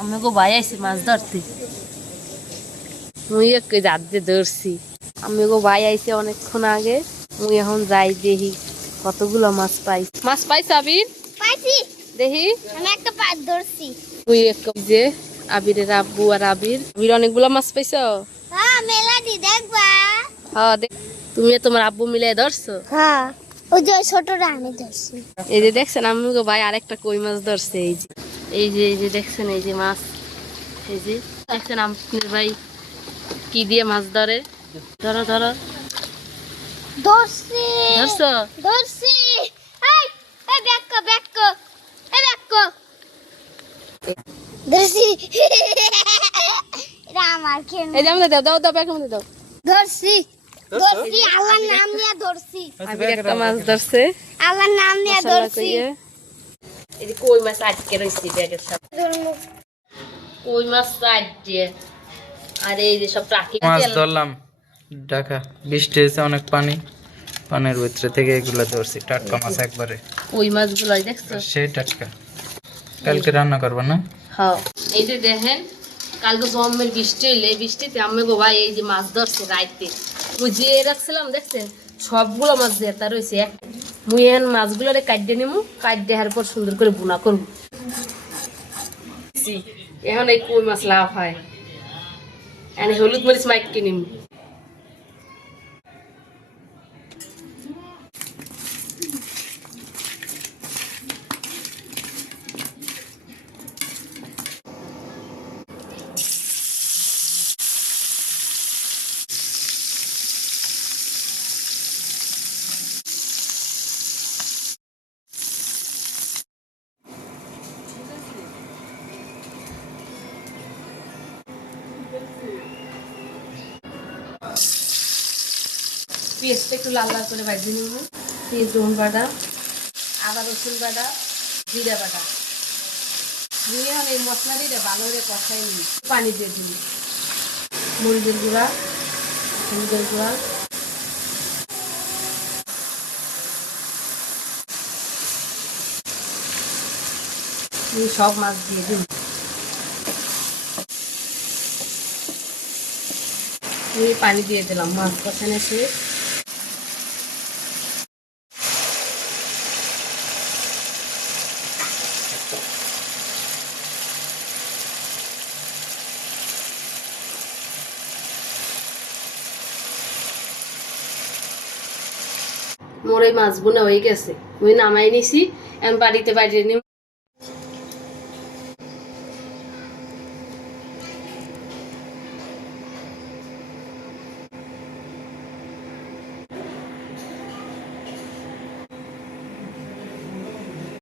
আমি গো ভাই আইছি মাছ ধরতে। মুই জাত ধরছি। আমি গো ভাই অনেকক্ষণ আগে মুই এখন যাই দেখি কতগুলো মাছ পাই। মাছ পাইছ আবির পাইছি। দেখি। আমি একটা পাত ধরছি। তুই এক যে আবিরের আব্বু আর আবির। আবির অনেকগুলো মাছ পাইছ? হ্যাঁ দেখবা। হ্যাঁ দেখ তুমি তোমার আব্বু মিলে ধরছো? হ্যাঁ। ওই যে ছোটটা আমি ধরছি। এই যে দেখছেন আমি গো ভাই আরেকটা কই মাছ ধরছে এই যে। এই যে এই যে দেখছেন এই যে মাছ। এই যে দেখছেন আপনার ভাই কি দিয়ে মাছ ধরে? ধরো ধরো। ধরছি। ধরছো? ধরছি। এই এই ব্যাক কো ব্যাক কো এই ব্যাক। কো ধরছি। এটা আমার কেন এই দাও দাও দাও মধ্যে দাও। ধরছি। ধরছি? আল্লাহর নাম নিয়ে ধরছি। আবির একটা মাছ ধরছে। আল্লাহর নাম নিয়ে ধরছি। এই যে কই মাছ আটকে রয়েছে ব্যাগের সাথে কই মাছ আটকে? আর এই যে সব প্রাকৃতিক মাছ ধরলাম। ঢাকা বৃষ্টি হয়েছে অনেক পানি। পানির ভিতরে থেকে এগুলো ধরছি টাটকা মাছ একবারে। কই মাছগুলো দেখছ? সেই টাটকা। কালকে রান্না করব না? হ্যাঁ। এই যে দেখেন কালকে জম্মের বৃষ্টি হইলে বৃষ্টিতে আমি গো ভাই এই যে মাছ ধরছে রাইতে। যে রাখছিলাম, দেখছেন? সবগুলো মাছ জেতা রয়েছে। এক মুই এখন মাছগুলো কাটতে নিমু, কাটতে দেওয়ার পর সুন্দর করে বোনা করব। এখন এই কই মাছ লাভ হয়? এনে হলুদ মরিচ মাইক কিনিম পেঁয়াজটা একটু লাল লাল করে ভাজিয়ে নিব। পেঁয়াজ, রসুন বাটা, আদা রসুন বাটা, জিরা বাটা। নিয়ে এখন এই মশলা দিয়ে ভালো করে কষাই নিই পানি দিয়ে দিই মরিচের গুঁড়া, হলুদের গুঁড়া। সব মাছ দিয়ে দিয়ে পানি দিয়ে দিলাম। মাছ কষানো শেষ। মোর এই মাছ বোনা হয়ে গেছে। ওই নামাই নিছি এখন বাড়িতে বাইরে নিয়ে